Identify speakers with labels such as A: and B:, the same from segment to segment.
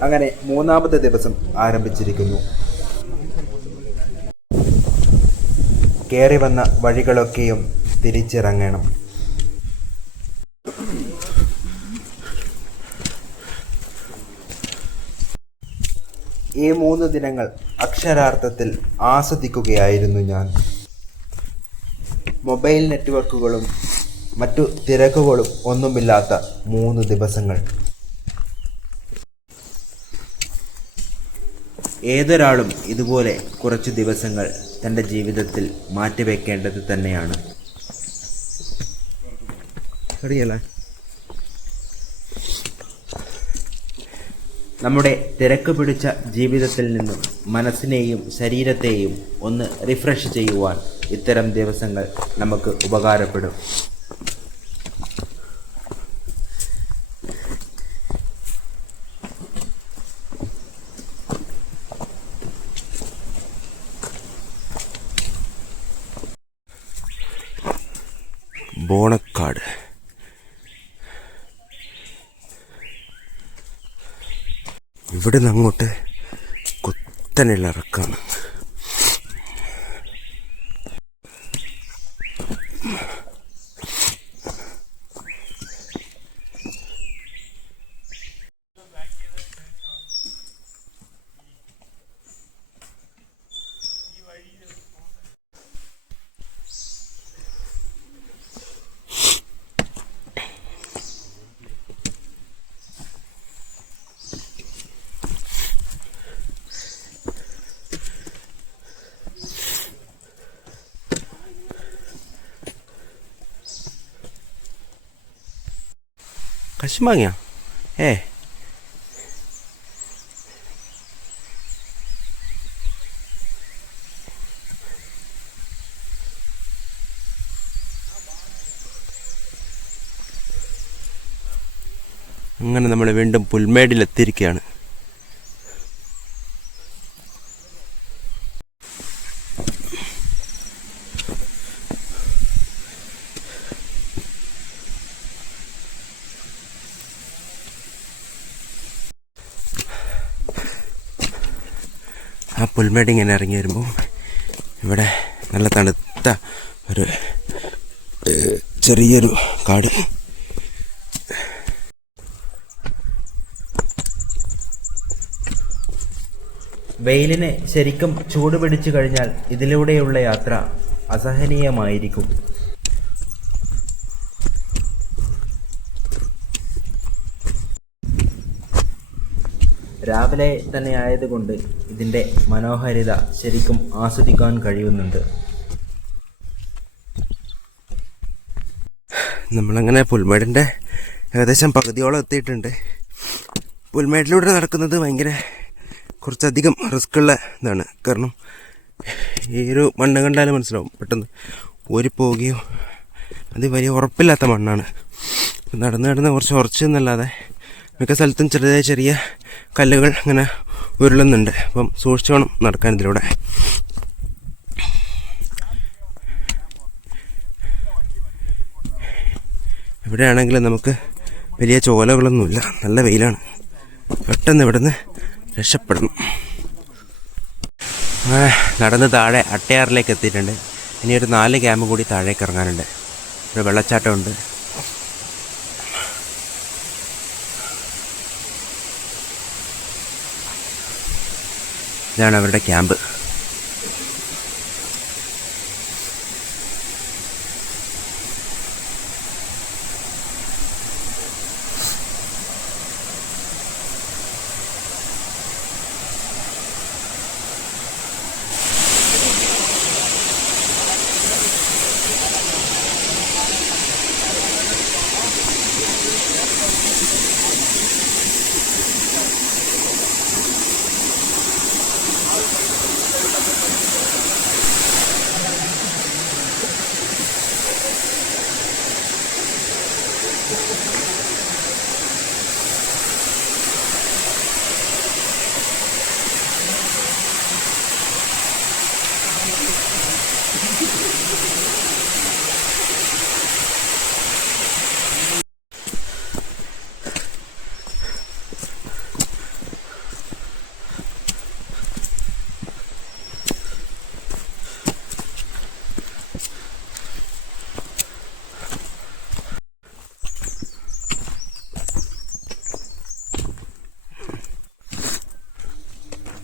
A: അങ്ങനെ മൂന്നാമത്തെ ദിവസം ആരംഭിച്ചിരിക്കുന്നു. കയറി വന്ന വഴികളൊക്കെയും തിരിച്ചിറങ്ങണം. ഈ മൂന്ന് ദിനങ്ങൾ അക്ഷരാർത്ഥത്തിൽ ആസ്വദിക്കുകയായിരുന്നു ഞാൻ. മൊബൈൽ നെറ്റ്വർക്കുകളും മറ്റു തിരക്കുകളും ഒന്നുമില്ലാത്ത മൂന്ന് ദിവസങ്ങൾ. ഏതൊരാളും ഇതുപോലെ കുറച്ച് ദിവസങ്ങൾ തന്റെ ജീവിതത്തിൽ മാറ്റിവെക്കേണ്ടത് തന്നെയാണ്. നമ്മുടെ തിരക്ക് പിടിച്ച ജീവിതത്തിൽ നിന്നും മനസ്സിനെയും ശരീരത്തെയും ഒന്ന് റിഫ്രഷ് ചെയ്യുവാൻ ഇത്തരം ദിവസങ്ങൾ നമുക്ക് ഉപകാരപ്പെടും.
B: ബോണക്കാട്. ഇവിടെ നിന്ന് അങ്ങോട്ട് കുത്തനെയുള്ള ഇറക്കാണ്. കശുമാങ്ങിയ 예. അങ്ങനെ നമ്മൾ വീണ്ടും പുൽമേടിലെത്തിയിരിക്കുകയാണ് ആ പുൽമേട് ഇങ്ങനെ ഇറങ്ങി വരുമ്പോൾ ഇവിടെ നല്ല തണുത്ത ഒരു ചെറിയൊരു കാട്.
A: വെയിലിന് ശരിക്കും ചൂട് പിടിച്ചു കഴിഞ്ഞാൽ ഇതിലൂടെയുള്ള യാത്ര അസഹനീയമായിരിക്കും. രാവിലെ തന്നെ ആയതുകൊണ്ട് ഇതിന്റെ മനോഹാരിത ശരിക്കും ആസ്വദിക്കാൻ കഴിയുന്നുണ്ട്.
B: നമ്മളങ്ങനെ പുൽമേടിന്റെ ഏകദേശം പകുതിയോളം എത്തിയിട്ടുണ്ട്. പുൽമേട്ടിലൂടെ നടക്കുന്നത് ഭയങ്കര കുറച്ചധികം റിസ്ക് ഉള്ള ഇതാണ്. കാരണം ഈ ഒരു മണ്ണ് കണ്ടാലും മനസ്സിലാവും. പെട്ടെന്ന് ഊരിപ്പോവുകയോ അത് വലിയ ഉറപ്പില്ലാത്ത മണ്ണാണ്. നടന്ന് നടന്ന് കുറച്ച് ഉറച്ച് എന്നല്ലാതെ മിക്ക സ്ഥലത്തും ചെറിയ ചെറിയ കല്ലുകൾ ഇങ്ങനെ ഉരുളുന്നുണ്ട്. അപ്പം സൂക്ഷിച്ചു വേണം നടക്കാൻ ഇതിലൂടെ. ഇവിടെയാണെങ്കിൽ നമുക്ക് വലിയ ചോലകളൊന്നുമില്ല. നല്ല വെയിലാണ്. പെട്ടെന്ന് ഇവിടുന്ന് രക്ഷപ്പെടണം. അങ്ങനെ നടന്ന് താഴെ അട്ടയാറിലേക്ക് എത്തിയിട്ടുണ്ട്. ഇനി ഒരു നാല് ക്യാമ്പ് കൂടി താഴേക്ക് ഇറങ്ങാനുണ്ട്. ഒരു വെള്ളച്ചാട്ടമുണ്ട്. ഇതാണ് അവരുടെ ക്യാമ്പ്.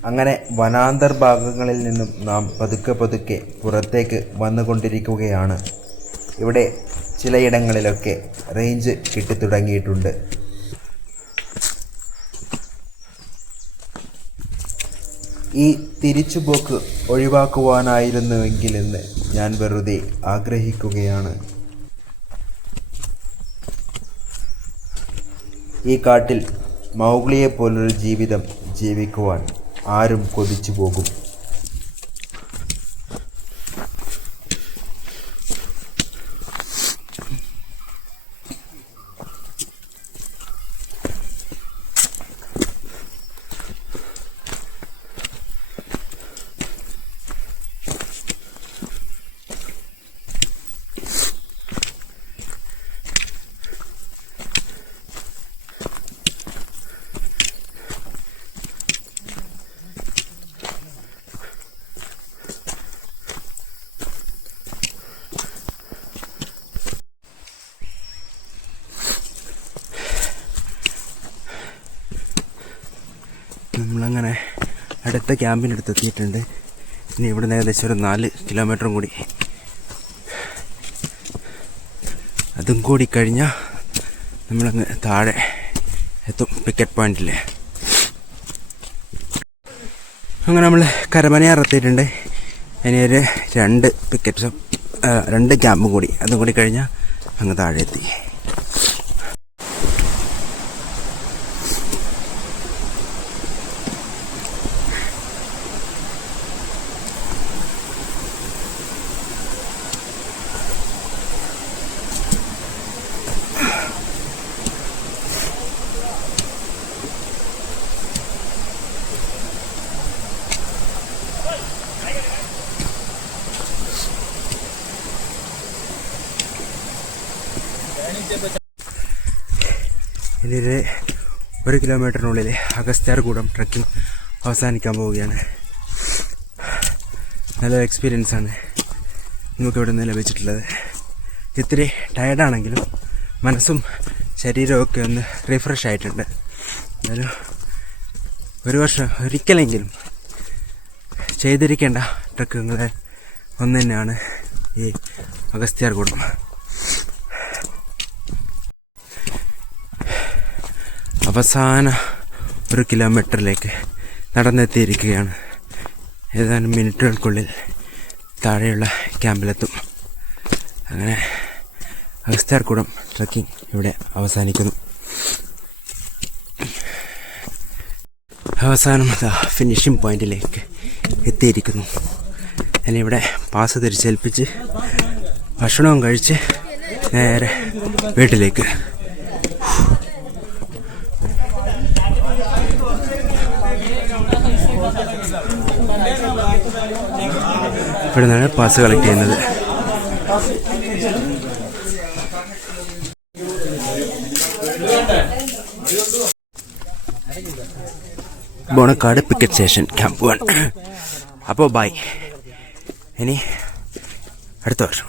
A: അങ്ങനെ വനാന്തർ ഭാഗങ്ങളിൽ നിന്നും നാം പതുക്കെ പതുക്കെ പുറത്തേക്ക് വന്നുകൊണ്ടിരിക്കുകയാണ്. ഇവിടെ ചിലയിടങ്ങളിലൊക്കെ റേഞ്ച് കിട്ടിത്തുടങ്ങിയിട്ടുണ്ട്. ഈ തിരിച്ചുപോക്ക് ഒഴിവാക്കുവാനായിരുന്നുവെങ്കിലെന്ന് ഞാൻ വെറുതെ ആഗ്രഹിക്കുകയാണ്. ഈ കാട്ടിൽ മൗഗ്ലിയെപ്പോലൊരു ജീവിതം ജീവിക്കുവാൻ ആരും കൊതിച്ചു പോകും
B: നമ്മളങ്ങനെ അടുത്ത ക്യാമ്പിനടുത്ത് എത്തിയിട്ടുണ്ട്. ഇനി ഇവിടുന്ന് ഏകദേശം ഒരു നാല് കിലോമീറ്ററും കൂടി. അതും കൂടി കഴിഞ്ഞാൽ നമ്മളങ്ങ് താഴെ എത്തും പിക്കറ്റ് പോയിന്റിൽ അങ്ങനെ നമ്മൾ കരമനയാർ എത്തിയിട്ടുണ്ട്. ഇനി ഒരു രണ്ട് പിക്കറ്റ് രണ്ട് ക്യാമ്പും കൂടി. അതും കൂടി കഴിഞ്ഞാൽ അങ്ങ് താഴെ എത്തി. ഇതിൽ ഒരു കിലോമീറ്ററിനുള്ളിൽ അഗസ്ത്യാർകൂടം ട്രക്കിംഗ് അവസാനിക്കാൻ പോവുകയാണ്. നല്ല എക്സ്പീരിയൻസ് ആണ് നമുക്കിവിടെ നിന്ന് ലഭിച്ചിട്ടുള്ളത്. ഇത്തിരി ടയർഡാണെങ്കിലും മനസ്സും ശരീരവും ഒക്കെ ഒന്ന് റിഫ്രഷ് ആയിട്ടുണ്ട്. എന്നാലും ഒരു വർഷം ഒരിക്കലെങ്കിലും ചെയ്തിരിക്കേണ്ട ട്രക്കുകളെ ഒന്ന് തന്നെയാണ് ഈ അഗസ്ത്യാർകൂടം അവസാന ഒരു കിലോമീറ്ററിലേക്ക് നടന്നെത്തിയിരിക്കുകയാണ്. ഏതാനും മിനിറ്റുകൾക്കുള്ളിൽ താഴെയുള്ള ക്യാമ്പിലെത്തും. അങ്ങനെ അഗസ്ത്യാർകൂടം ട്രക്കിംഗ് ഇവിടെ അവസാനിക്കുന്നു. അവസാനം അതാ ഫിനിഷിംഗ് പോയിന്റിലേക്ക് എത്തിയിരിക്കുന്നു. ഞാനിവിടെ പാസ് തിരിച്ചേൽപ്പിച്ച് ഭക്ഷണവും കഴിച്ച് നേരെ വീട്ടിലേക്ക് ഇവിടെ പാസ് കളക്ട് ചെയ്യുന്നത്. Bonakkad picket station camp one അപ്പോൾ ബൈ ഇനി അടുത്ത വർഷം.